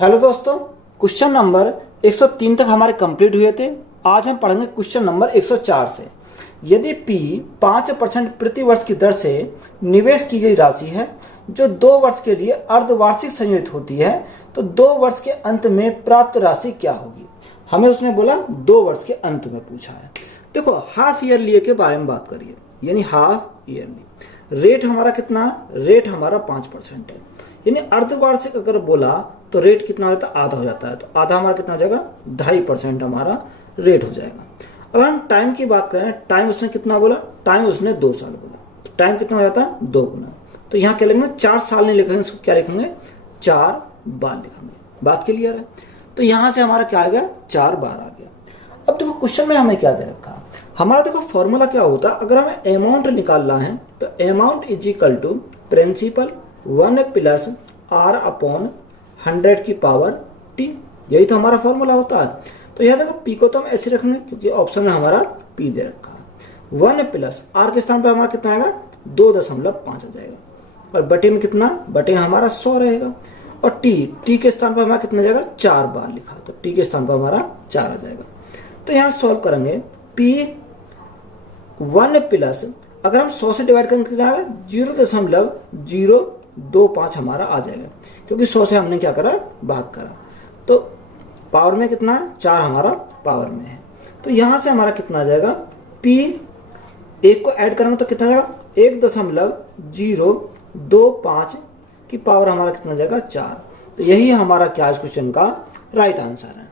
Hello दोस्तों, question number 103 तक हमारे कंप्लीट हुए थे। आज हम पढ़ेंगे क्वेश्चन नंबर 104 से। यदि P 5% प्रति वर्ष की दर से निवेश की गई राशि है जो 2 वर्ष के लिए अर्धवार्षिक संयोजित होती है, तो 2 वर्ष के अंत में प्राप्त राशि क्या होगी। हमें उसने बोला 2 वर्ष के अंत में पूछा है। देखो, हाफ ईयरली के बारे में बात करिए, यानी हाफ ईयरली। रेट हमारा कितना? रेट हमारा 5% है, यानी अर्धवार्षिक अगर बोला तो रेट कितना हो जाता है? आधा हो जाता है। तो आधा हमारा कितना हो जाएगा? 2.5% हमारा रेट हो जाएगा। अगर हम टाइम की बात करें, टाइम उसने कितना बोला? टाइम उसने 2 साल बोला, तो टाइम कितना हो जाता है? 2 गुना। तो यहाँ क्या लिखेंगे? 4 साल नहीं लिखेंगे, इसको क्या लिखेंगे? 4 बार लिखेंगे। बात क्लियर है? तो यहाँ से हमारा क्या आ गया? 4 बार आ गया। अब देखो क्वेश्चन में हमें क्या दे रखा हमारा। देखो फॉर्मूला क्या होता है, अगर हमें अमाउंट निकालना है तो amount is equal to principal 1 plus R upon 100 की पावर T। यही तो हमारा फॉर्मूला होता है। तो यहाँ देखो P को तो हम ऐसे रखेंगे क्योंकि ऑप्शन में हमारा P दे रखा है। 1 प्लस R के स्थान पर हमारा कितना आएगा? 2.5 आ जाएगा। और बटे में कितना? बटे में हमारा 100 रहेगा। और T के स्थान पर हमारा कितना जाएगा? 4 बार लिखा, तो T के स्थान पर हमारा 4 आ जाएगा। तो यहाँ सॉल्व करेंगे। P 1 प्लस, अगर हम 100 से डिवाइड करेंगे कितना आएगा? 0.025 हमारा आ जाएगा, क्योंकि 100 से हमने क्या करा? भाग करा। तो पावर में कितना है? 4 हमारा पावर में है। तो यहां से हमारा कितना आ जाएगा? P 1 को ऐड करेंगे तो कितना जाएगा? 1.025 की पावर हमारा कितना जाएगा? 4। तो यही हमारा क्या इस क्वेश्चन का राइट आंसर है।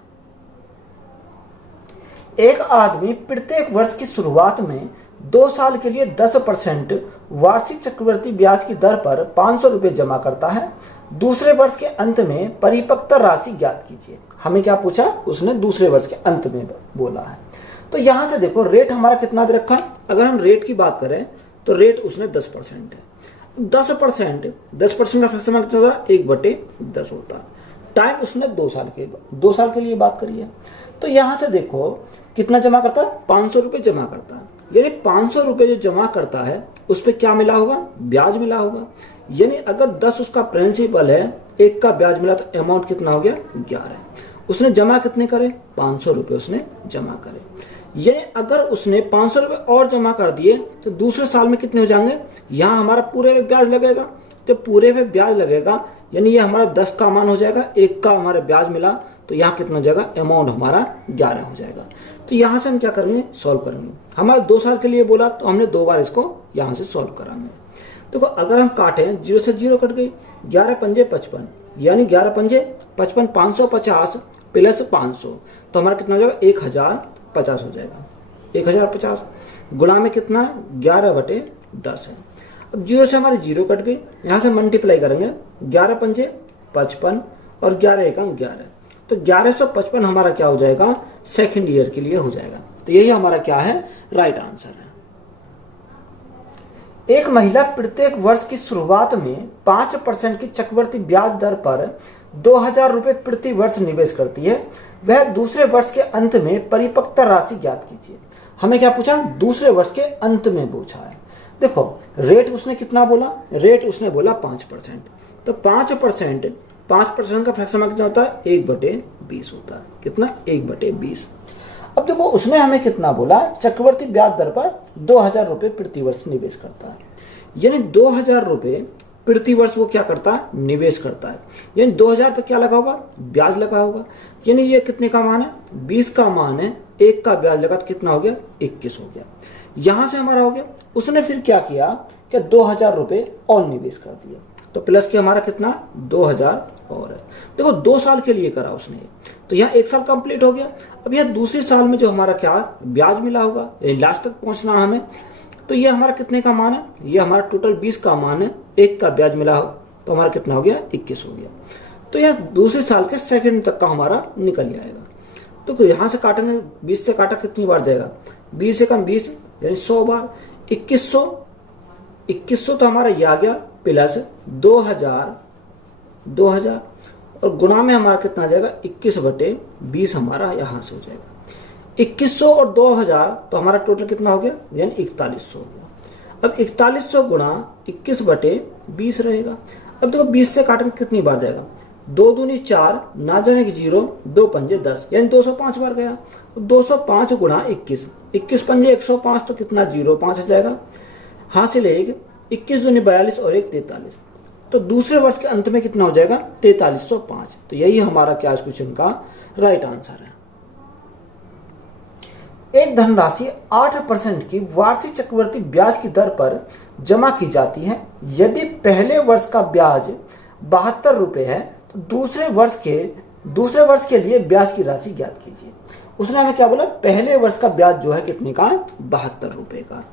एक आदमी प्रत्येक वर्ष की शुरुआत में 2 साल के लिए 10% वार्षिक चक्रवृद्धि ब्याज की दर पर 500 रुपये जमा करता है। दूसरे वर्ष के अंत में परिपक्वता राशि ज्ञात कीजिए। हमें क्या पूछा? उसने दूसरे वर्ष के अंत में बोला है। तो यहां से देखो रेट हमारा कितना दे रखा है। अगर हम रेट की बात करें तो रेट उसने 10% है। 10% का फ्रैक्शन कितना होता है? 1/10 होता है। टाइम उसने 2 साल के लिए बात करी है। तो यहां से देखो कितना जमा करता है? 500 रुपये जमा करता है। यानी 500 रुपये जो जमा करता है उस पर क्या मिला होगा? ब्याज मिला होगा। यानी अगर 10 उसका प्रिंसिपल है, 1 का ब्याज मिला, तो अमाउंट कितना हो गया? 11। उसने जमा कितने करे? 500 रुपये उसने जमा करे। यानी अगर उसने 500 रुपये और जमा कर दिए तो दूसरे साल में कितने हो जाएंगे? यहाँ हमारा पूरे में ब्याज लगेगा, तो पूरे में ब्याज लगेगा, यानी ये हमारा 10 का मान हो जाएगा, 1 का हमारे ब्याज मिला, तो यहाँ कितना हो जाएगा? अमाउंट हमारा 11 हो जाएगा। तो यहाँ से हम क्या करेंगे? सॉल्व करेंगे। हमारे 2 साल के लिए बोला तो हमने 2 बार इसको यहाँ से सॉल्व कराएंगे। देखो अगर हम काटे, 0 से 0 कट गई, 11 पंजे 55, यानी 11 पंजे 55, 550 प्लस 500, तो हमारा कितना हो जाएगा? 1050 हो जाएगा। 1050 गुणा में कितना? 11/10 है। अब 0 से हमारी 0 कट गई, यहाँ से मल्टीप्लाई करेंगे। 11 पंजे 55 और 11 एकम 11, तो 1155 हमारा क्या हो जाएगा? सेकंड ईयर के लिए हो जाएगा। तो यही हमारा क्या है? राइट आंसर है। एक महिला प्रत्येक वर्ष की शुरुआत में 5% की चक्रवृद्धि ब्याज दर पर 2000 रुपये प्रति वर्ष निवेश करती है। वह दूसरे वर्ष के अंत में परिपक्वता राशि ज्ञात कीजिए। हमें क्या पूछा? दूसरे वर्ष के अंत में पूछा है। देखो रेट उसने कितना बोला? रेट उसने बोला 5%। तो 5% का फ्रैक्शन कितना होता है? 1/20 होता है। कितना? 1/20। अब देखो उसने हमें कितना बोला? चक्रवृद्धि ब्याज दर पर 2000 रुपये प्रति वर्ष निवेश करता है। यानी 2000 रुपये प्रति वर्ष वो क्या करता है? निवेश करता है। यानी 2000 पे क्या लगा होगा? ब्याज लगा होगा। यानी ये कितने का मान है? 20 का मान है, 1 का ब्याज लगा तो कितना हो गया? 21 हो गया। यहां से हमारा हो गया। उसने फिर क्या किया कि 2000 रुपये और निवेश कर दिया, तो प्लस के हमारा कितना? 2000 और है। देखो 2 साल के लिए करा उसने, तो यहाँ 1 साल कंप्लीट हो गया। अब यह दूसरे साल में जो हमारा क्या ब्याज मिला होगा, लास्ट तक पहुंचना हमें, तो ये हमारा कितने का मान है? ये हमारा टोटल 20 का मान है, 1 का ब्याज मिला हो, तो हमारा कितना हो गया? 21 हो गया। तो यह दूसरे साल के सेकंड तक का हमारा निकल जाएगा। तो यहाँ से काटेंगे, 20 से काटा कितनी बार जाएगा? 20 से कम 20, यानी 100 बार। 2100 तो हमारा ये आ गया, प्लस 2000 और गुणा में हमारा कितना आ जाएगा? 21/20 हमारा यहाँ से हो जाएगा। 2100 और 2000 तो हमारा टोटल कितना हो गया? यानी 4100 हो गया। अब 4100 गुणा 21/20 रहेगा। अब देखो 20 से काटेंगे कितनी बार जाएगा? दो दूनी 4, ना जाने की 0, 2 पंजे 10, यानी 205 बार गया। 205 गुणा 21, 21 पंजे 105, तो कितना 05 आ जाएगा। हासिल 1, 21 दूनी 42 और 1 43, तो दूसरे वर्ष के अंत में कितना हो जाएगा 4305। तो यही हमारा क्या इस क्वेश्चन का राइट आंसर है। एक धनराशि 8% की वार्षिक चक्रवृद्धि ब्याज की दर पर जमा की जाती है। यदि पहले वर्ष का ब्याज 72 रुपये है तो दूसरे वर्ष के लिए ब्याज की राशि ज्ञात कीजिए। उसने हमें क्या बोला, पहले वर्ष का ब्याज जो है कितने का 72 रुपये का।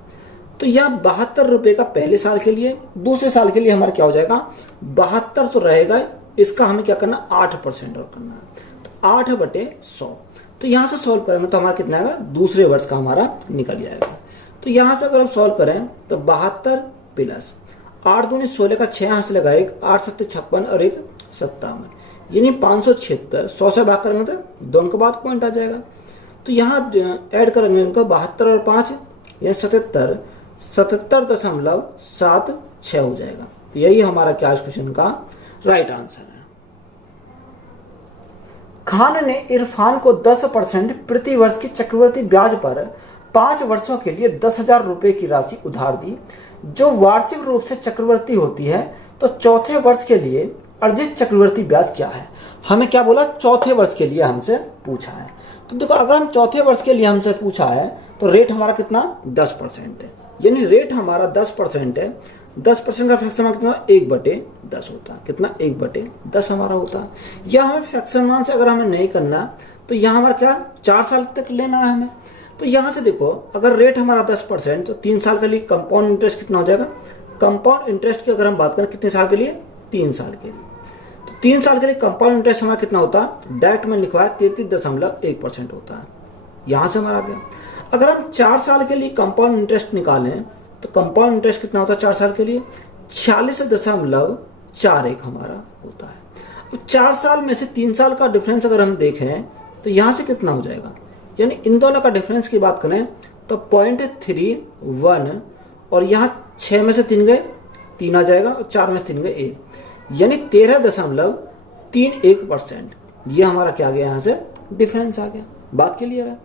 तो यह 72 रुपये का पहले साल के लिए, दूसरे साल के लिए हमारा क्या हो जाएगा 72 तो रहेगा, इसका हमें क्या करना 8% और करना है, तो 8/100। तो यहां से सॉल्व करेंगे तो हमारा कितना आएगा, दूसरे वर्ष का हमारा निकल जाएगा। तो यहां से अगर हम सॉल्व करें तो 72 प्लस 8 दूनी 16 का 6 यहाँ से लगा 1, 8 7 56 और 1 57, यानी 576। 100 से भाग करेंगे तो दोनों के बाद पॉइंट आ जाएगा। तो यहाँ ऐड करेंगे इनको 72 और 5 या 77, 77.76 हो जाएगा। तो यही हमारा क्या इस क्वेश्चन का राइट आंसर है। खान ने इरफान को 10% प्रति वर्ष की चक्रवृद्धि ब्याज पर 5 वर्षों के लिए 10,000 रुपए की राशि उधार दी, जो वार्षिक रूप से चक्रवृद्धि होती है। तो चौथे वर्ष के लिए अर्जित चक्रवृद्धि ब्याज क्या है। हमें क्या बोला, चौथे वर्ष के लिए हमसे पूछा है। तो देखो अगर हम चौथे वर्ष के लिए हमसे पूछा है तो रेट हमारा कितना 10% है, यानी रेट हमारा 10% है। 10% का फ्रैक्शन मान कितना 1/10 होता है, कितना 1/10 हमारा होता है। या हमें फ्रैक्शन मान से अगर हमें नहीं करना तो यहाँ हमारा क्या 4 साल तक लेना है हमें। तो यहाँ से देखो अगर रेट हमारा 10% तो 3 साल के लिए कंपाउंड इंटरेस्ट कितना हो जाएगा। कंपाउंड इंटरेस्ट की अगर हम बात करें कितने साल के लिए 3 साल के लिए, तो 3 साल के लिए कंपाउंड इंटरेस्ट हमारा कितना होता है, डायरेक्ट में लिखवा है 33.1% होता है। यहाँ से हमारा आ गया। अगर हम 4 साल के लिए कंपाउंड इंटरेस्ट निकालें तो कंपाउंड इंटरेस्ट कितना होता है 4 साल के लिए 46.41 हमारा होता है। तो 4 साल में से 3 साल का डिफरेंस अगर हम देखें तो यहाँ से कितना हो जाएगा, यानी इन दोनों का डिफरेंस की बात करें तो 0.31 और यहाँ 6 में से 3 गए 3 आ जाएगा और 4 में से 3 गए 1, यानी 13.31%। ये हमारा क्या आ गया, यहाँ से डिफरेंस आ गया। बात क्लियर है।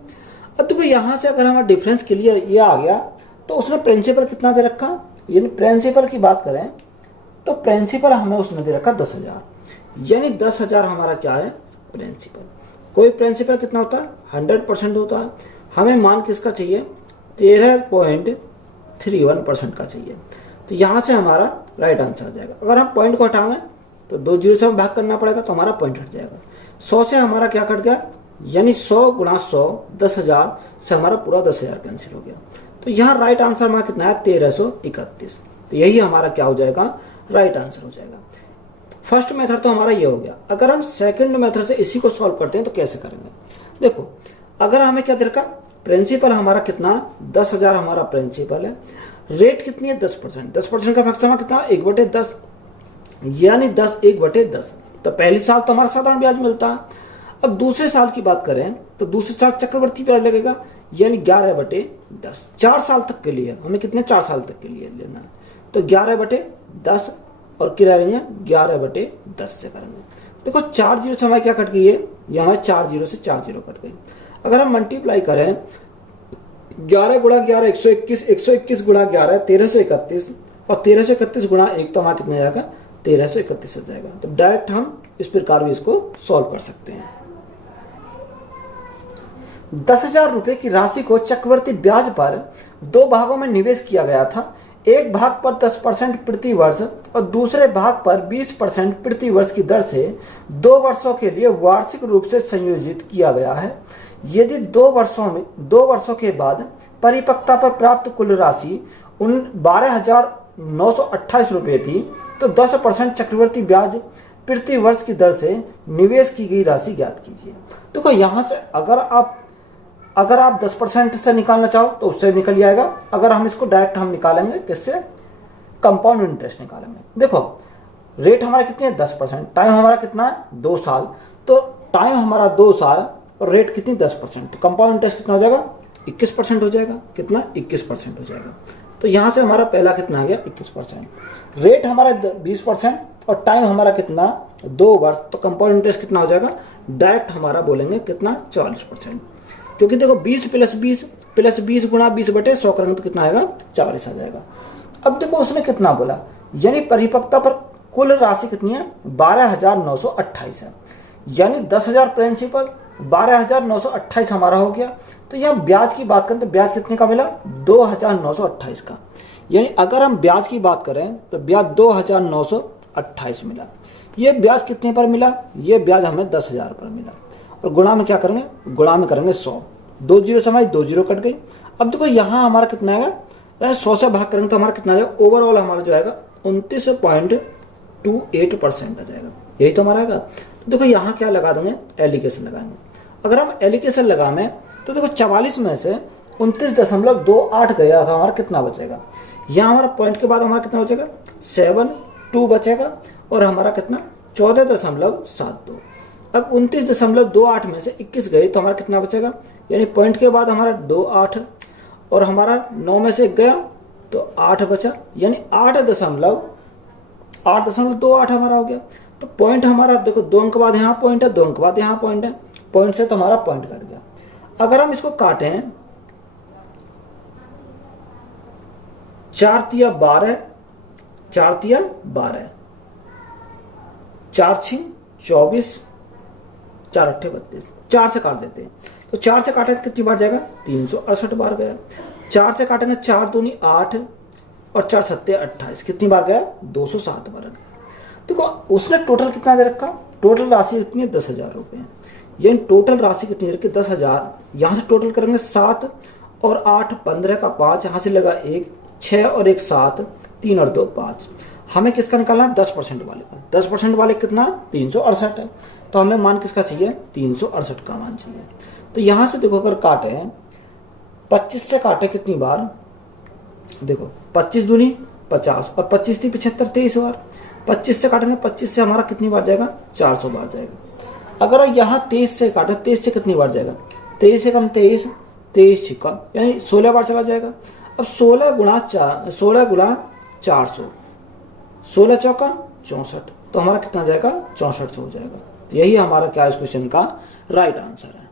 अब देखो यहाँ से अगर हमारा डिफरेंस क्लियर ये आ गया तो उसने प्रिंसिपल कितना दे रखा, यानी प्रिंसिपल की बात करें तो प्रिंसिपल हमें उसने दे रखा 10,000, यानी 10,000 हमारा क्या है प्रिंसिपल। कोई प्रिंसिपल कितना होता है 100% होता है। हमें मान किसका चाहिए 13.31% का चाहिए। तो यहाँ से हमारा राइट आंसर आ जाएगा। अगर हम पॉइंट को हटावें तो 2 जीरो से भाग करना पड़ेगा तो हमारा पॉइंट हट जाएगा। 100 से हमारा क्या कट गया, यानी 100 गुणा 100 10,000 से हमारा पूरा 10,000 कैंसिल हो गया। तो यहाँ राइट आंसर हमारा कितना है 1331। तो यही हमारा क्या हो जाएगा राइट आंसर हो जाएगा। फर्स्ट मेथड तो हमारा ये हो गया। अगर हम सेकंड मेथड से इसी को सॉल्व करते हैं तो कैसे करेंगे, देखो अगर हमें क्या दे रखा प्रिंसिपल हमारा कितना 10,000 हमारा प्रिंसिपल है, रेट कितनी है 10%। 10% का फ्रैक्शन कितना 1/10, यानी 1/10। तो पहले साल तो हमारा साधारण ब्याज मिलता है। अब दूसरे साल की बात करें तो दूसरे साल चक्रवर्ती ब्याज लगेगा, यानी 11/10। 4 साल तक के लिए हमें कितने 4 साल तक के लिए लेना है, तो 11/10 और किराया लेंगे 11/10 से करेंगे। देखो 4 जीरो से हमारे क्या कट गई है, ये हमारे 4 जीरो से 4 जीरो कट गई। अगर हम मल्टीप्लाई करें 11 गुणा 11 121, 121 गुणा 11 1331 और 1331 गुणा 1 तो हमारा कितना जाएगा 1331 हो जाएगा। तो डायरेक्ट हम इस प्रकार भी इसको सॉल्व कर सकते हैं। 10,000 रुपए की राशि को चक्रवर्ती ब्याज पर 2 भागों में निवेश किया गया था। एक भाग पर 10% प्रति वर्ष और दूसरे भाग पर 20% प्रति वर्ष की दर से 2 वर्षों के लिए वार्षिक रूप से संयोजित किया गया है। यदि 2 वर्षों के बाद परिपक्वता पर प्राप्त कुल राशि 12,928 रुपये थी तो 10% चक्रवर्ती ब्याज प्रति वर्ष की दर से निवेश की गई राशि ज्ञात कीजिए। देखो यहाँ से अगर आप 10% से निकालना चाहो तो उससे निकल जाएगा। अगर हम इसको डायरेक्ट हम निकालेंगे किससे, कंपाउंड इंटरेस्ट निकालेंगे। देखो रेट हमारा कितनी है 10%, टाइम हमारा कितना है 2 साल, तो टाइम हमारा 2 साल और रेट कितनी 10%, तो कंपाउंड इंटरेस्ट कितना हो जाएगा 21% हो जाएगा। कितना 21% हो जाएगा। तो यहाँ से हमारा पहला कितना आ गया 21%, रेट हमारा 20% और टाइम हमारा कितना 2 वर्ष, तो कंपाउंड इंटरेस्ट कितना हो जाएगा, डायरेक्ट हमारा बोलेंगे कितना 40%, क्योंकि देखो 20 प्लस 20 गुणा 20 बटे 100 करेंगे तो कितना आएगा 40 आ जाएगा। अब देखो उसने कितना बोला, यानी परिपक्वता पर कुल राशि कितनी है 12,928 है, यानी 10,000 प्रिंसिपल 12,928 हमारा हो गया। तो यहाँ ब्याज की बात करें तो ब्याज कितने का मिला 2,928 का, यानी अगर हम ब्याज की बात करें तो ब्याज 2,928 मिला। ये ब्याज कितने पर मिला, ये ब्याज हमें 10,000 पर मिला, और गुणा में क्या करेंगे, गुणा में करेंगे 100, 2 जीरो से हमारी 2 जीरो कट गई। अब देखो यहाँ हमारा कितना आएगा, 100 से भाग करेंगे तो हमारा कितना आएगा, ओवरऑल हमारा जो आएगा 29.28% आ जाएगा, यही तो हमारा आएगा। तो देखो यहाँ क्या लगा देंगे, एलिगेशन लगाएंगे। अगर हम एलिगेशन लगाएं तो देखो 44 में से 29.28 गया था, हमारा कितना बचेगा, यहाँ हमारा पॉइंट के बाद हमारा कितना बचेगा 72 बचेगा, और हमारा कितना 14.72। अब 29.28 में से 21 गए तो हमारा कितना बचेगा, यानी पॉइंट के बाद हमारा 28 और हमारा 9 में से 1 गया तो 8 बचा, यानी 8.28 हमारा हो गया। तो पॉइंट हमारा देखो 2 अंक बाद यहाँ पॉइंट है, 2 अंक बाद यहाँ पॉइंट है, पॉइंट से तो हमारा पॉइंट कट गया। अगर हम इसको काटें 4 तिया 12, 4 तिया 12, 4 6 24, 4 अट्ठे 32, 4 से काट देते हैं तो 4 से काटेंगे कितनी बार जाएगा 368 बार गया। 4 से काटेंगे 4 दूनी 8 और 4 सत्ते 28, कितनी बार गया 207 बार गया। देखो उसने टोटल कितना दे रखा, टोटल राशि कितनी है 10,000 रुपये, यानी टोटल राशि कितनी दे रखी 10,000। यहाँ से टोटल करेंगे 7 और 8 15 का 5, यहाँ से लगा 1 6 और 1 7, 3 और 2 5। हमें किसका निकालना है 10% वाले का, 10% वाले कितना 368 है, तो हमें मान किसका चाहिए 368 का मान चाहिए। तो यहाँ से देखो अगर काटे 25 से काटे कितनी बार, देखो 25 दूनी 50 और 25 थी 75 23 बार, 25 से काटेंगे 25 से हमारा कितनी बार जाएगा 400 बार जाएगा। अगर यहाँ 23 से काटे 23 से कितनी बार जाएगा, 23 से कम 23, 23 छिक्का यानी 16 बार चला जाएगा। अब 16 गुणा 400, 16 चौका 64, तो हमारा कितना जाएगा 6400 हो जाएगा। तो यही हमारा क्या इस क्वेश्चन का राइट आंसर है।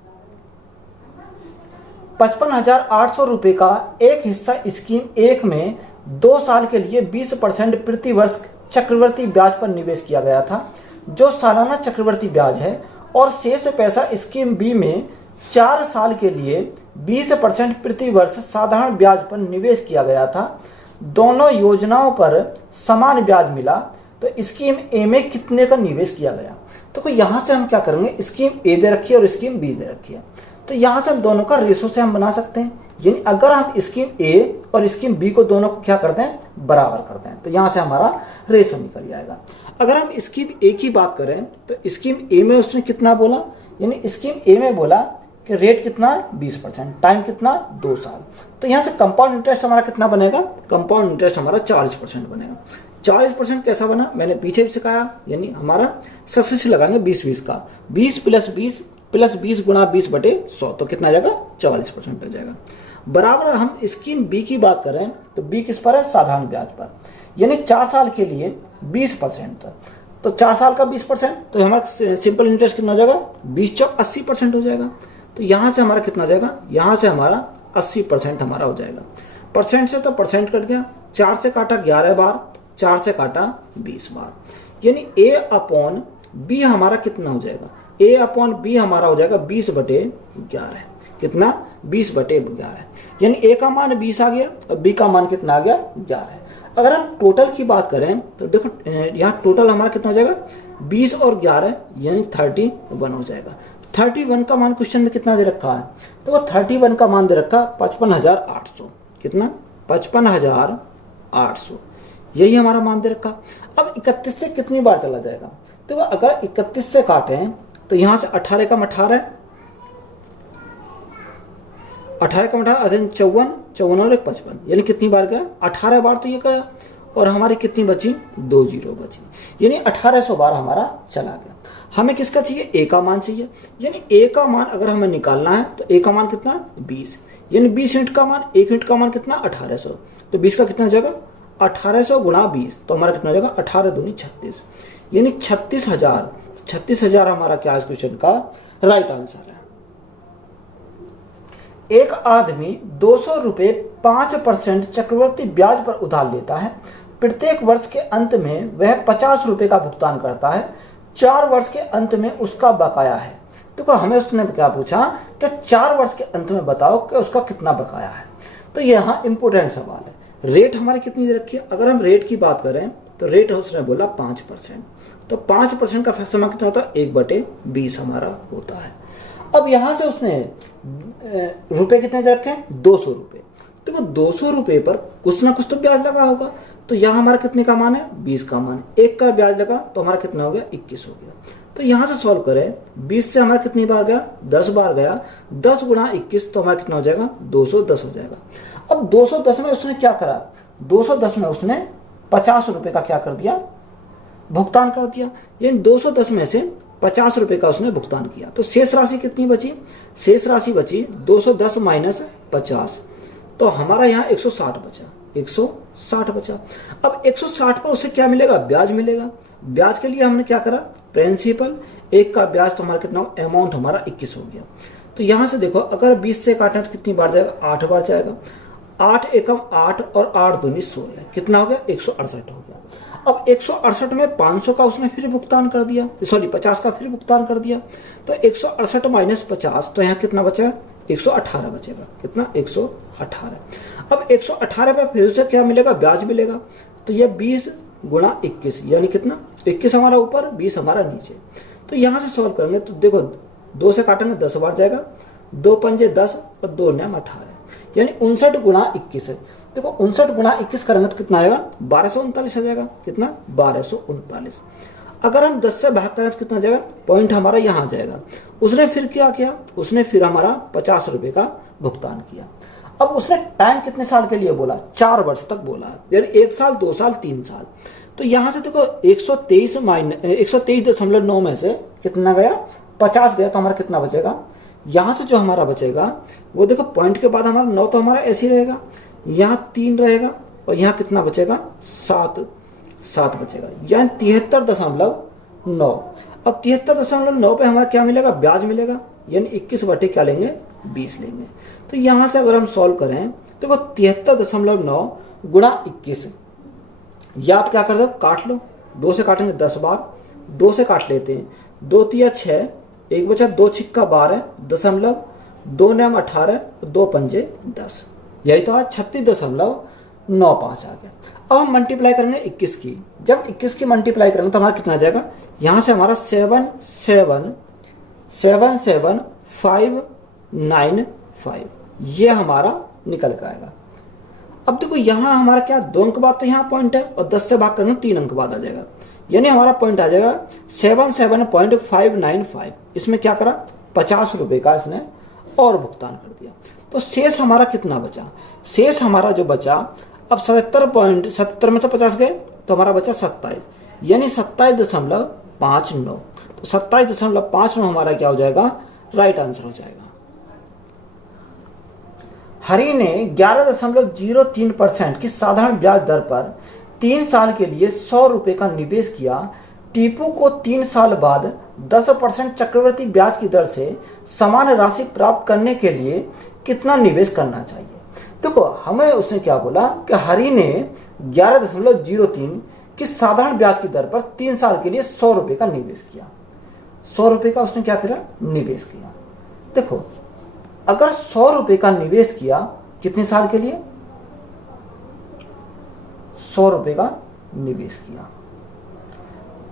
55,800 रुपए का एक हिस्सा स्कीम 1 में 2 साल के लिए 20% प्रति वर्ष चक्रवर्ती ब्याज पर निवेश किया गया था, जो सालाना चक्रवर्ती ब्याज है, और शेष पैसा स्कीम बी में 4 साल के लिए 20% प्रति वर्ष साधारण ब्याज पर निवेश किया गया था। दोनों योजनाओं पर समान ब्याज मिला, तो स्कीम ए में कितने का निवेश किया गया। तो यहाँ से हम क्या करेंगे, स्कीम ए दे रखी है और स्कीम बी दे रखी है, तो यहाँ से हम दोनों का रेशो से हम बना सकते हैं। यानी अगर हम स्कीम ए और स्कीम बी को दोनों को क्या करते हैं बराबर करते हैं, तो यहाँ से हमारा रेशो निकल जाएगा। अगर हम स्कीम ए की बात करें तो स्कीम ए में उसने कितना बोला, यानी स्कीम ए में बोला कि रेट कितना 20%, टाइम कितना 2 साल, तो यहाँ से कंपाउंड इंटरेस्ट हमारा कितना बनेगा, कंपाउंड इंटरेस्ट हमारा 40% बनेगा। 40% कैसा बना मैंने पीछे भी सिखाया, यानी हमारा सक्सेस लगाएंगे 20-20 का, 20 प्लस 20 गुणा 20 बटे 100, तो कितना जाएगा 44% आ जाएगा। बराबर हम स्कीम बी की बात करें तो बी किस पर है, साधारण ब्याज पर, यानी 4 साल के लिए 20%, तो 4 साल का 20%, तो हमारा सिंपल इंटरेस्ट कितना हो जाएगा 20 चौक 80% हो जाएगा। तो यहाँ से हमारा कितना जाएगा, यहाँ से हमारा 80% हमारा हो जाएगा। परसेंट से तो परसेंट कट गया, 4 से काटा 11 बार, 4 से काटा 20 बार, यानी ए अपॉन बी हमारा कितना हो जाएगा, ए अपॉन बी हमारा हो जाएगा 20/11, कितना 20/11, यानी ए का मान 20 आ गया और बी का मान कितना आ गया 11। अगर हम टोटल की बात करें तो देखो यहाँ टोटल हमारा कितना हो जाएगा 20 और 11 यानी 31 हो जाएगा। 31 का मान क्वेश्चन में कितना दे रखा है, देखो 31 का मान दे रखा 55,800, कितना 55,800, यही हमारा मान दे रखा। अब 31 से कितनी बार चला जाएगा, तो अगर 31 से काटें तो यहाँ से 18 का 18, 18 का 18 54, 54 और 55, यानी कितनी बार गया 18 बार, तो ये गया, और हमारी कितनी बची 2 जीरो बची, यानी 1800 बार हमारा चला गया। हमें किसका चाहिए, ए का मान चाहिए, यानी ए का मान अगर हमें निकालना है तो ए का मान कितना 20, यानी 20 यूनिट का मान, 1 यूनिट का मान कितना 1800, तो 20 का कितना हो जाएगा 1800 गुणा 20, तो हमारा कितना हो जाएगा 18 दूनी 36, यानी 36,000 हमारा क्या इस क्वेश्चन का राइट आंसर है। एक आदमी 200 रुपये 5% चक्रवर्ती ब्याज पर उधार लेता है। प्रत्येक वर्ष के अंत में वह 50 रुपये का भुगतान करता है। 4 वर्ष के अंत में उसका बकाया है। देखो हमें उसने क्या पूछा कि 4 वर्ष के अंत में बताओ कि उसका कितना बकाया है। तो यहाँ इंपोर्टेंट सवाल है। रेट हमारी कितनी दे रखी है? अगर हम रेट की बात करें तो रेट उसने बोला 5%। तो 5% का समय कितना होता है? 1/20 हमारा होता है। अब यहां से उसने रुपए कितने दे रखे हैं? 200 रुपये। तो 200 रुपये पर कुछ ना कुछ तो ब्याज लगा होगा। तो यहाँ हमारा कितने का मान है? 20 का मान। 1 का ब्याज लगा तो हमारा कितना हो गया? 21 हो गया। तो यहां से सॉल्व करें, 20 से हमारा कितनी बार गया? 10 बार गया। 10 गुणा 21 तो हमारा कितना हो जाएगा? 210 हो जाएगा। अब 210 में उसने क्या करा? 210 में उसने 50 रुपए का क्या कर दिया? भुगतान कर दिया। यानी 210 में से 50 रुपए का उसने भुगतान किया। तो शेष राशि कितनी बची? शेष राशि बची 210 माइनस 50। तो हमारा यहाँ 160 बचा। 160 बचा। अब 160 पर उसे क्या मिलेगा? ब्याज मिलेगा। ब्याज के लिए हमने क्या करा? प्रिंसिपल 1 का ब्याज तो हमारा कितना? अमाउंट हमारा 21 हो गया। तो यहां से देखो, अगर 20 से काटना तो कितनी बार जाएगा? 8 बार जाएगा। 8 एकम 8 और 8 दूनी 16। कितना हो गया? 168 हो गया। अब 168 में 500 का उसने फिर भुगतान कर दिया, सॉरी 50 का फिर भुगतान कर दिया। तो 168 माइनस 50 तो यहाँ कितना बचा? 118 बचेगा। कितना? 118। अब 118 पे फिर उसे क्या मिलेगा? ब्याज मिलेगा। तो यह 20 गुणा 21 यानी कितना? 21 हमारा ऊपर, 20 हमारा नीचे। तो यहाँ से सॉल्व करेंगे तो देखो 2 से काटेंगे 10 बार जाएगा। 2 पंजे 10 और 2 9 18 यानी 59 गुणा 21 है। देखो 59 गुणा 21 करेंगे तो कितना आएगा? 1239 आ जाएगा। कितना? 1239। अगर हम 10 से भाग करें तो कितना जाएगा? पॉइंट हमारा यहाँ आ जाएगा। उसने फिर क्या किया? उसने फिर हमारा 50 रुपए का भुगतान किया। अब उसने टाइम कितने साल के लिए बोला? 4 वर्ष तक बोला, यानी 1 साल 2 साल 3 साल। तो यहां से देखो 123.9 में से कितना गया? 50 गया। तो हमारा कितना बचेगा? यहां से जो हमारा बचेगा वो देखो पॉइंट के बाद हमारा 9 तो हमारा ऐसे ही रहेगा, यहाँ 3 रहेगा और यहाँ कितना बचेगा? 7 बचेगा, यानी 73.9। अब 73.9 पे हमारा क्या मिलेगा? ब्याज मिलेगा। यानी 21 बटे क्या लेंगे? 20 लेंगे। तो यहां से अगर हम सॉल्व करें तो 73.9 गुणा 21, या आप क्या कर दो? काट लो। 2 से काटेंगे 10 बार। 2 से काट लेते हैं। 2 तिया 6, 1 बचा, 2 छिक्का 12, 2 9 18, 2 पंजे 10। यही तो आज 36.95 आ गया। अब हम मल्टीप्लाई करेंगे 21 की। जब 21 की मल्टीप्लाई करेंगे तो हमारा कितना आ जाएगा? यहां से हमारा 7777595 ये हमारा निकल कर आएगा। अब देखो यहां हमारा क्या? 2 अंक बाद तो यहाँ पॉइंट है और 10 से भाग करेंगे 3 अंक बाद आ जाएगा। यानी हमारा पॉइंट आ जाएगा 77.595। इसमें क्या करा? 50 रुपए का इसने और भुगतान कर दिया। तो शेष हमारा कितना बचा? शेष हमारा जो बचा, अब 77 में से 50 गए तो हमारा बचा 27, यानी 27.59। तो 27.59 हमारा क्या हो जाएगा? राइट आंसर हो जाएगा। हरि ने 11.03% की साधारण ब्याज दर पर 3 साल के लिए 100 रुपए का निवेश किया। टीपू को 3 साल बाद 10% चक्रवर्ती ब्याज की दर से समान राशि प्राप्त करने के लिए कितना निवेश करना चाहिए? देखो हमें उसने क्या बोला कि हरि ने 11.03 की साधारण ब्याज की दर पर 3 साल के लिए 100 रुपए का निवेश किया। 100 रुपए का उसने क्या किया? निवेश किया। देखो अगर 100 रुपए का निवेश किया कितने साल के लिए? 100 रुपए का निवेश किया।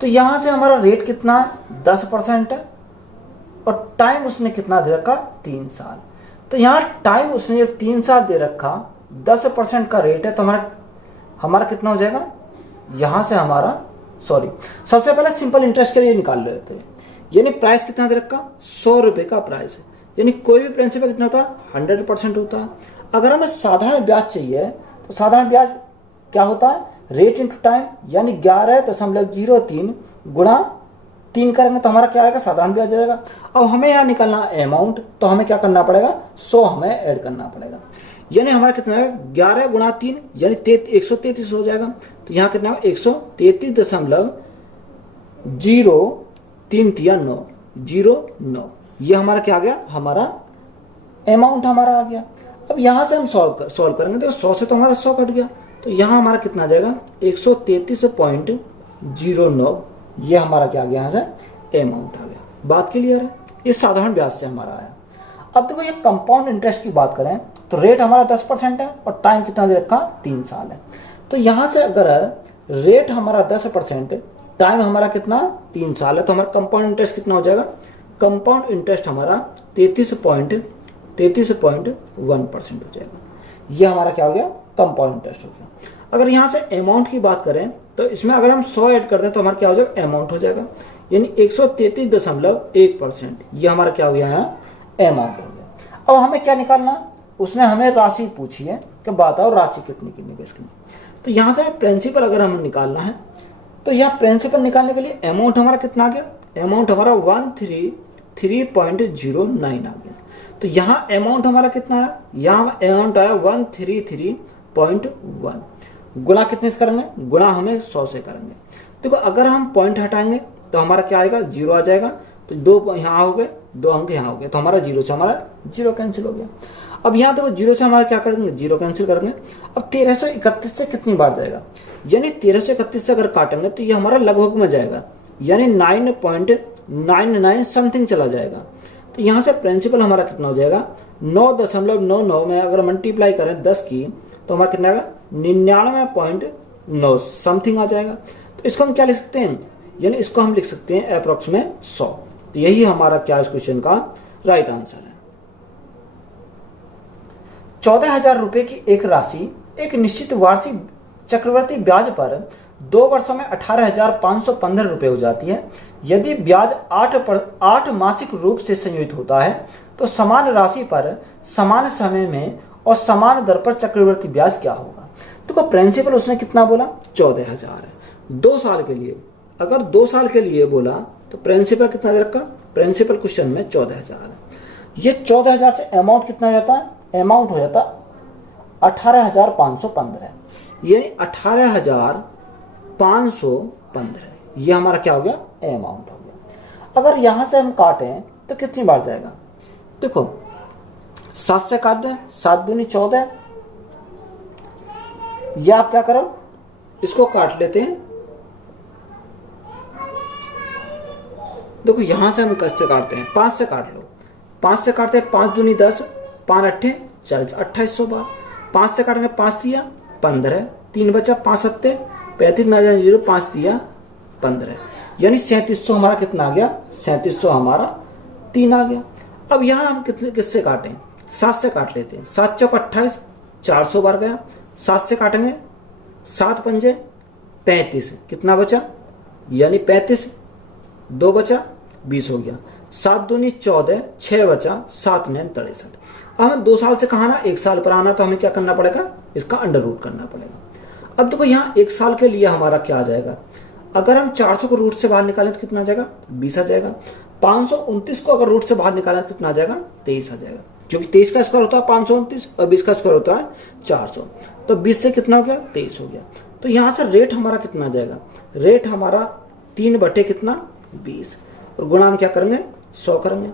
तो यहां से हमारा रेट कितना है? 10% है और टाइम उसने कितना दे रखा? 3 साल। तो यहां टाइम उसने जो 3 साल दे रखा, 10% का रेट है, तो हमारा कितना हो जाएगा? यहां से हमारा सबसे पहले सिंपल इंटरेस्ट के लिए निकाल लेते हैं। यानी प्राइस कितना दे रखा? 100 रुपए का प्राइस है। यानी कोई भी प्रिंसिपल कितना होता है? 100% होता है। अगर हमें साधारण ब्याज चाहिए तो साधारण ब्याज क्या होता है? रेट इंटू टाइम, यानी 11.03 गुणा 3 करेंगे तो हमारा क्या आएगा? साधारण ब्याज आएगा। अब हमें यहाँ निकालना अमाउंट, तो हमें क्या करना पड़ेगा? 100 हमें ऐड करना पड़ेगा। यानी हमारा कितना है? 11 गुणा 3 यानी 133 हो जाएगा। तो यहाँ कितना? 133.9 0 3 3 9 0 9, ये हमारा क्या आ गया, हमारा अमाउंट हमारा आ गया। अब यहां से हम सॉल्व करेंगे तो 100 से तो हमारा 100 कट गया, तो यहां हमारा कितना आ जाएगा 133.09, ये हमारा क्या आ गया, यहां से अमाउंट आ गया। बात क्लियर है, ये साधारण ब्याज से हमारा आया। अब देखो ये कंपाउंड इंटरेस्ट की बात करें तो रेट हमारा 10% है और टाइम कितना दे रखा, 3 साल है। तो यहां से अगर रेट हमारा 10%, टाइम हमारा कितना 3 साल है, तो हमारा कंपाउंड इंटरेस्ट कितना हो जाएगा, कंपाउंड इंटरेस्ट हमारा 33.1% हो जाएगा। ये हमारा क्या हो गया, कंपाउंड इंटरेस्ट हो गया। अगर यहाँ से अमाउंट की बात करें तो इसमें अगर हम 100 ऐड कर दें तो हमारा क्या हो जाएगा, अमाउंट हो जाएगा, यानी 133.1%, ये हमारा क्या हो गया है, अमाउंट हो गया। अब हमें क्या निकालना, उसने हमें राशि पूछी है कि बताओ राशि कितनी की निवेश की। तो यहाँ से प्रिंसिपल अगर हमें निकालना है तो यहाँ प्रिंसिपल निकालने के लिए अमाउंट हमारा कितना आ गया, अमाउंट हमारा 133.09 आ गया। तो यहाँ अमाउंट हमारा कितना है, यहाँ अमाउंट आया 133.1, गुणा कितने से करेंगे, गुणा हमें 100 से करेंगे। देखो अगर हम पॉइंट हटाएंगे तो हमारा क्या आएगा, 0 आ जाएगा, तो 2 यहाँ हो गए, 2 अंक यहाँ हो गए, तो हमारा 0 से हमारा 0 कैंसिल हो गया। अब यहाँ देखो 0 से हमारा क्या करेंगे, 0 कैंसिल करेंगे। अब 1331 से कितनी बार जाएगा, यानी 1331 से अगर काटेंगे तो ये हमारा लगभग में जाएगा, यानी 9.99 समथिंग चला जाएगा। तो यहाँ से प्रिंसिपल हमारा कितना हो जाएगा, 9.99 में अगर मल्टीप्लाई करें 10 की तो हमारा कितना आएगा, 99.9 समथिंग आ जाएगा। तो इसको हम क्या लिख सकते हैं, यानी इसको हम लिख सकते हैं अप्रोक्स में 100। तो यही हमारा क्या इस क्वेश्चन का राइट आंसर है। 14,000 रुपए की एक राशि एक निश्चित वार्षिक चक्रवृद्धि ब्याज पर 2 वर्षों में 18,515 रुपए हो जाती है। यदि ब्याज 8 मासिक रूप से संयोजित होता है तो समान राशि पर समान समय में और समान दर पर चक्रवृद्धि ब्याज क्या होगा। तो प्रिंसिपल उसने कितना बोला, 14,000 है 2 साल के लिए। अगर 2 साल के लिए बोला तो प्रिंसिपल कितना दे रखा, प्रिंसिपल क्वेश्चन में 14,000 है। ये 14,000 से अमाउंट कितना हो जाता है, अमाउंट हो जाता 18,515, यानी 18,515, ये हमारा क्या हो गया, अमाउंट हो गया। अगर यहां से हम काटें तो कितनी बार जाएगा, देखो 7 से काट दें, 7 दूनी 14, या आप क्या करो इसको काट लेते हैं। देखो यहां से हम कैसे काटते हैं, 5 से काट लो, 5 से काटते हैं, 5 दूनी 10, 5 अट्ठे 40, 2800 बार। 5 से काटेंगे, 5 दिया 15, 3 बचा, 5 सत्ते 35, 9 5 दिया 15, यानी 3700 हमारा कितना आ गया, 3700 हमारा 3 आ गया। अब यहाँ हम किससे काटें, 7 से काट लेते हैं, 7 चौक 28, 400 बार गया। 7 से काटेंगे, 7 पंजे 35, कितना बचा, यानी 35, 2 बचा 20 हो गया। 7 दूनी 14, 6 बचा, 7 9 63। अब हमें 2 साल से कहा ना 1 साल पर आना, तो हमें क्या करना पड़ेगा, इसका अंडर रूट करना पड़ेगा। अब देखो यहाँ 1 साल के लिए हमारा क्या आ जाएगा, अगर हम 400 को रूट से बाहर निकालें तो कितना आ जाएगा, 20 आ जाएगा। 529 को अगर रूट से बाहर निकालें तो कितना आ जाएगा, 23 आ जाएगा, क्योंकि 23 का स्क्वायर होता है 529 और 20 का स्क्वायर होता है 400। तो 20 से कितना हो गया, 23 हो गया। तो यहाँ से रेट हमारा कितना आ जाएगा, रेट हमारा 3 बटे कितना 20, और गुणा हम क्या करेंगे 100 करेंगे।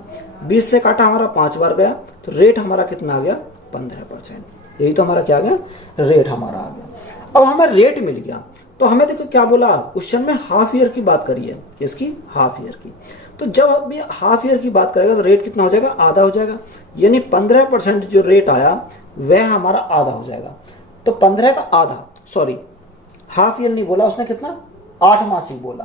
20 से काटा हमारा 5 बार गया, तो रेट हमारा कितना आ गया 15%। यही तो हमारा क्या आ गया, रेट हमारा आ गया। अब हमें रेट मिल गया, तो हमें देखो क्या बोला, क्वेश्चन में हाफ ईयर की बात करी है, इसकी हाफ ईयर की। तो जब हम हाफ ईयर की बात करेगा तो रेट कितना हो जाएगा, आधा हो जाएगा, यानी 15% जो रेट आया वह हमारा आधा हो जाएगा। तो 15 का आधा, सॉरी हाफ ईयर नहीं बोला उसने, कितना 8 मासिक बोला,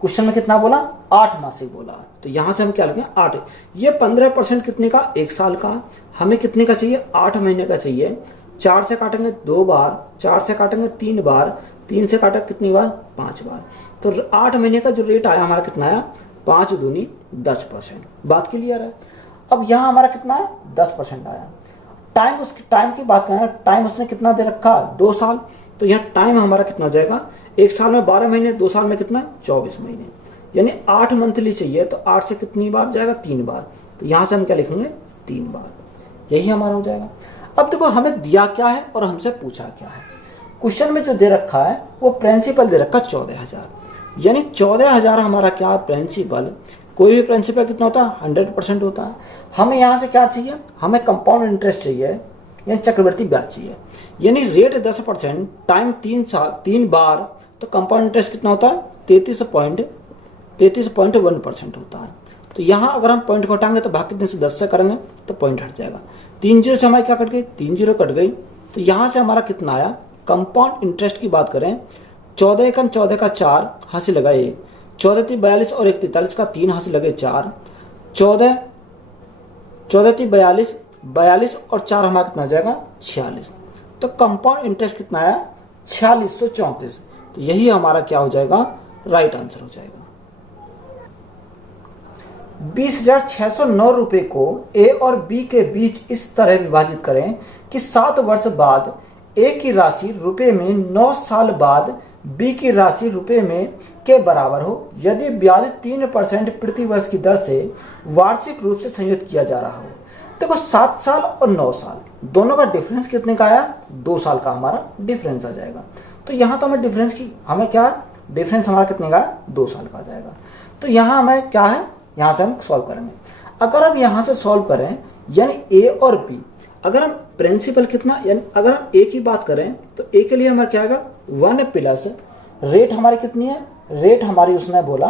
क्वेश्चन में कितना बोला 8 मासिक बोला। तो यहां से हम क्या लिखेंगे 8, ये 15% कितने का, 1 साल का। हमें कितने का चाहिए, 8 महीने का चाहिए। 4 से काटेंगे 2 बार, 4 से काटेंगे 3 बार, 3 से काटा कितनी बार, 5 बार। तो 8 महीने का जो रेट आया हमारा कितना आया, 5 दूनी 10%। बात क्लियर है। अब यहाँ हमारा कितना है, 10% आया। टाइम, उसकी टाइम की बात करें, टाइम उसने कितना दे रखा, 2 साल। तो यहाँ टाइम हमारा कितना हो जाएगा, 1 साल में 12 महीने, 2 साल में कितना 24 महीने, यानी 8 मंथली चाहिए। तो 8 से कितनी बार जाएगा, 3 बार। तो यहाँ से हम क्या लिखेंगे, 3 बार, यही हमारा हो जाएगा। अब देखो हमें दिया क्या है और हमसे पूछा क्या है। क्वेश्चन में जो दे रखा है वो प्रिंसिपल दे रखा 14,000, यानी 14,000 हमारा क्या प्रिंसिपल, कोई भी प्रिंसिपल कितना होता है 100% होता है। हमें यहाँ से क्या चाहिए, हमें कंपाउंड इंटरेस्ट चाहिए यानी चक्रवृद्धि ब्याज चाहिए। यानी रेट 10% टाइम 3 बार, तो कंपाउंड इंटरेस्ट कितना होता है 33.1% होता है। तो यहाँ अगर हम पॉइंट को हटाएंगे तो भाग कितने से 10 से करेंगे तो पॉइंट हट जाएगा। 3 जीरो से हमारी क्या कट गई, 3 जीरो कट गई। तो यहाँ से हमारा कितना आया, कंपाउंड इंटरेस्ट की बात करें 14 एकम 14 का 4 हासिल लगा 1, 14 × 42 और 1 × 43 का 3 हासिल लगे 4, 14 × 42 और 4 हमारा कितना आ जाएगा 46। तो कंपाउंड इंटरेस्ट कितना आया 4634। तो यही हमारा क्या हो जाएगा, राइट आंसर हो जाएगा। 20,609 रुपए को ए और बी के बीच इस तरह विभाजित करें कि 7 वर्ष बाद ए की राशि रुपए में, 9 साल बाद बी की राशि रुपए में के बराबर हो यदि ब्याज 3% प्रति वर्ष की दर से वार्षिक रूप से संयुक्त किया जा रहा हो। देखो 7 साल और 9 साल दोनों का डिफरेंस कितने का आया, 2 साल का हमारा डिफरेंस आ जाएगा। तो यहाँ तो हमें डिफरेंस की हमें क्या डिफरेंस हमारा कितने का 2 साल का आ जाएगा। तो यहाँ हमें क्या है, यहाँ से हम सॉल्व करेंगे। अगर हम यहाँ से सॉल्व करें यानी ए और बी, अगर हम प्रिंसिपल कितना, यानी अगर हम ए की बात करें तो ए के लिए हमारा क्या आएगा 1 प्लस रेट हमारी कितनी है, रेट हमारी उसने बोला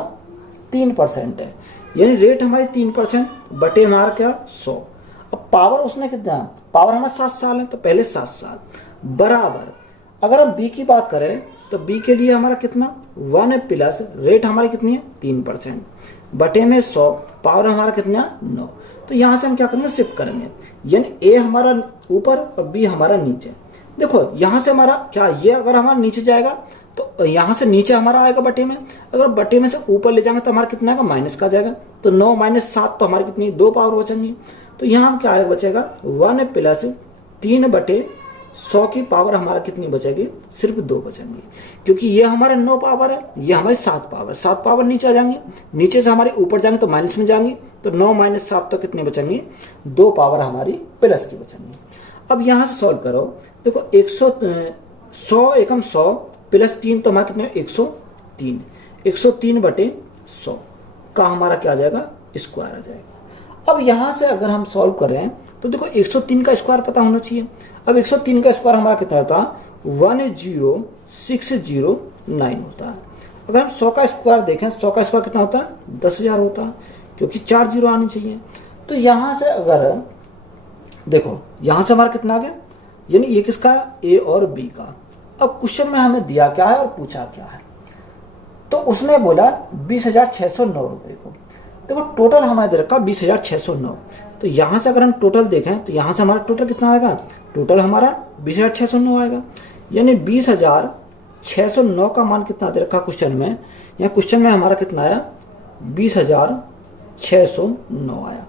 3% है, यानी रेट हमारी 3% बटे हमारा क्या 100। अब पावर उसने कितना, पावर हमारा 7 साल है तो पहले 7 साल बराबर। अगर हम बी की बात करें तो बी के लिए हमारा कितना 1 प्लस रेट हमारी कितनी है 3% बटे में 100, पावर हमारा कितना 9। तो यहाँ से हम क्या करेंगे शिफ्ट करेंगे, यानी ए हमारा ऊपर और बी हमारा नीचे। देखो यहाँ से हमारा क्या, ये अगर हमारा नीचे जाएगा तो यहाँ से नीचे हमारा आएगा बटे में, अगर बटे में से ऊपर ले जाएंगे तो हमारा कितना आएगा माइनस का जाएगा। तो 9 - 7 तो हमारी कितनी 2 पावर बचेंगी। तो यहाँ हम क्या आएगा बचेगा 1 प्लस 3/100 की पावर हमारा कितनी बचेगी, सिर्फ 2 बचेंगी, क्योंकि ये हमारे 9 पावर है, ये हमारी 7 पावर नीचे आ जाएंगे, नीचे से हमारे ऊपर जाएंगे तो माइनस में जाएंगे। तो 9 - 7 तो कितनी बचेंगी 2 पावर हमारी प्लस की बचेंगी। अब यहाँ से सॉल्व करो, देखो 100 एकम 100 प्लस 3 तो हमारा कितने 103, 103/100 का हमारा क्या आ जाएगा स्क्वायर आ जाएगा। अब यहाँ से अगर हम सॉल्व करें तो देखो 103 का स्क्वायर पता होना चाहिए। अब 103 का स्क्वायर हमारा कितना होता है 10609 होता है। अगर हम 100 का स्क्वायर देखें, 100 का स्क्वायर कितना होता है 10,000 होता है, क्योंकि 4 जीरो आनी चाहिए। तो यहाँ से अगर देखो यहाँ से हमारा कितना आ गया, यानी ये किसका ए और बी का। अब क्वेश्चन में हमें दिया क्या है और पूछा क्या है, तो उसने बोला 20,609 रुपए को। देखो टोटल हमारे दे रखा 20,609। तो यहाँ से अगर हम टोटल देखें तो यहाँ से हमारा टोटल कितना आएगा, टोटल हमारा 20,609 आएगा, यानी 20,609 का मान कितना दे रखा क्वेश्चन में। यहाँ क्वेश्चन में हमारा कितना आया 20,609 आया।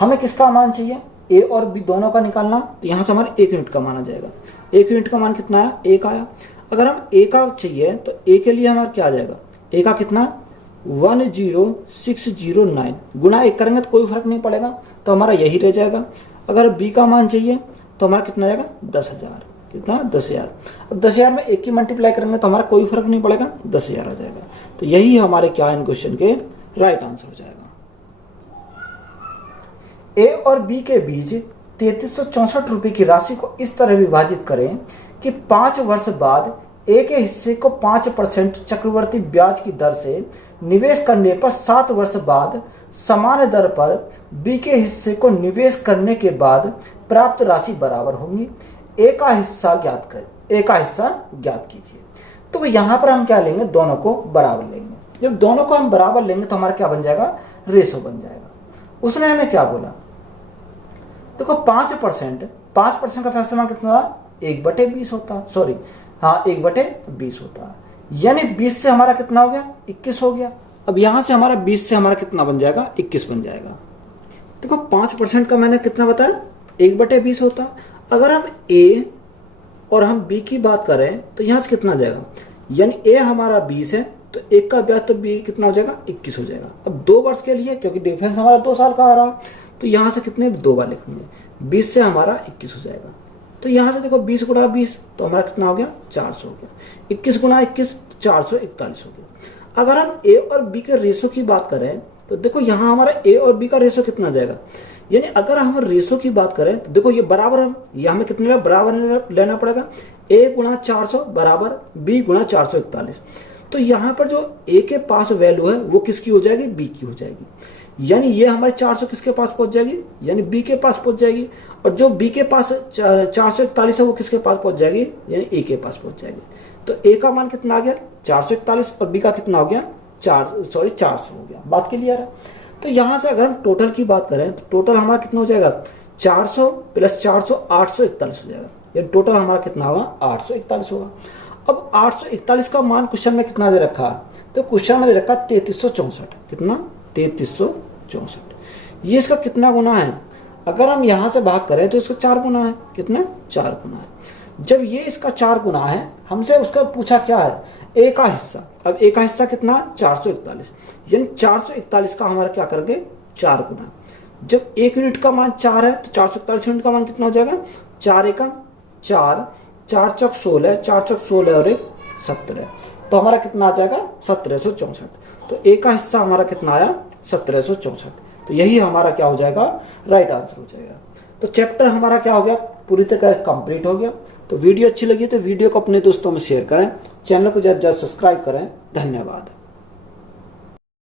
हमें किसका मान चाहिए, ए और बी दोनों का निकालना। तो यहाँ से हमारा 1 यूनिट का मान आ जाएगा। 1 यूनिट का मान कितना आया 1 आया। अगर हम ए का चाहिए तो ए के लिए हमारा क्या आ जाएगा, ए का कितना 10609 गुना 1 करेंगे तो कोई फर्क नहीं पड़ेगा, तो हमारा यही रह जाएगा। अगर बी का मान चाहिए तो हमारा कितना आएगा 10,000, कितना 10,000। अब 10,000 में 1 की मल्टीप्लाई करेंगे तो हमारा कोई फर्क नहीं पड़ेगा, 10,000 आ जाएगा। तो यही हमारे क्या इन क्वेश्चन के राइट आंसर हो जाएगा। ए और बी के बीच 3364 रुपए की राशि को इस तरह विभाजित करें कि 5 वर्ष बाद ए के हिस्से को 5% चक्रवर्ती ब्याज की दर से निवेश करने पर 7 वर्ष बाद समान दर पर बी के हिस्से को निवेश करने के बाद प्राप्त राशि बराबर होंगी। ए का हिस्सा ज्ञात करें, ए का हिस्सा ज्ञात कीजिए। तो यहाँ पर हम क्या लेंगे, दोनों को बराबर लेंगे। जब दोनों को हम बराबर लेंगे तो हमारा क्या बन जाएगा, रेशो बन जाएगा। उसने हमें क्या बोला, देखो 5% का फ्रैक्शन कितना 1/20 होता, सॉरी हाँ 1/20 होता, यानी 20 से हमारा कितना हो गया 21 हो गया। अब यहां से हमारा 20 से हमारा कितना बन जाएगा 21 बन जाएगा। देखो 5% का मैंने कितना बताया 1/20 होता। अगर हम ए और हम बी की बात करें तो यहां से कितना जाएगा, यानी ए हमारा 20 है तो 1 का ब्याज तो बी कितना हो जाएगा 21 हो जाएगा। अब 2 वर्ष के लिए, क्योंकि डिफरेंस हमारा 2 साल का आ रहा, तो यहाँ से कितने 2 बार लिखेंगे, 20 से हमारा 21 हो जाएगा। तो यहाँ से देखो 20 × 20 तो हमारा कितना हो गया 400 हो गया, 21 × 21 441 हो गया। अगर हम ए और बी के रेशो की बात करें तो देखो यहाँ हमारा ए और बी का रेशो कितना आ जाएगा, यानी अगर हम रेशो की बात करें तो देखो ये बराबर है, ये हमें कितने बराबर लेना पड़ेगा, ए गुणा 400 बराबर बी गुणा 441। तो यहाँ पर जो ए के पास वैल्यू है वो किसकी हो जाएगी, बी की हो जाएगी, यानी ये हमारे 400 किसके पास पहुंच जाएगी, यानी बी के पास पहुंच जाएगी, और जो बी के पास 441 है वो किसके पास पहुंच जाएगी, यानी ए के पास पहुंच जाएगी। तो ए का मान कितना आ गया 441 और बी का कितना हो गया 400 हो गया। बात क्लियर है। तो यहां से अगर हम टोटल की बात करें तो टोटल हमारा कितना हो जाएगा 400 प्लस 400 841 हो जाएगा, यानी टोटल हमारा कितना होगा 841 होगा। अब 841 का मान क्वेश्चन में कितना दे रखा है, तो क्वेश्चन में दे रखा 3364, कितना 3364, ये इसका कितना गुना है, अगर हम यहां से भाग करें तो इसका 4 गुना है, कितना 4 गुना है। जब ये इसका 4 गुना है, हमसे उसका पूछा क्या है ए का हिस्सा, अब ए का हिस्सा कितना 441, यानी 441 का हमारा क्या करके 4 गुना। जब एक यूनिट का मान 4 है तो 441 यूनिट का मान कितना हो जाएगा 4 एकम 4, 4 चौक 16, 4 चौक 16 और 1 17, तो हमारा कितना आ जाएगा 1764। तो ए का हिस्सा हमारा कितना आया 1764, तो यही हमारा क्या हो जाएगा राइट आंसर हो जाएगा। तो चैप्टर हमारा क्या हो गया पूरी तरह कंप्लीट हो गया। तो वीडियो अच्छी लगी तो वीडियो को अपने दोस्तों में शेयर करें, चैनल को ज़्यादा सब्सक्राइब करें। धन्यवाद।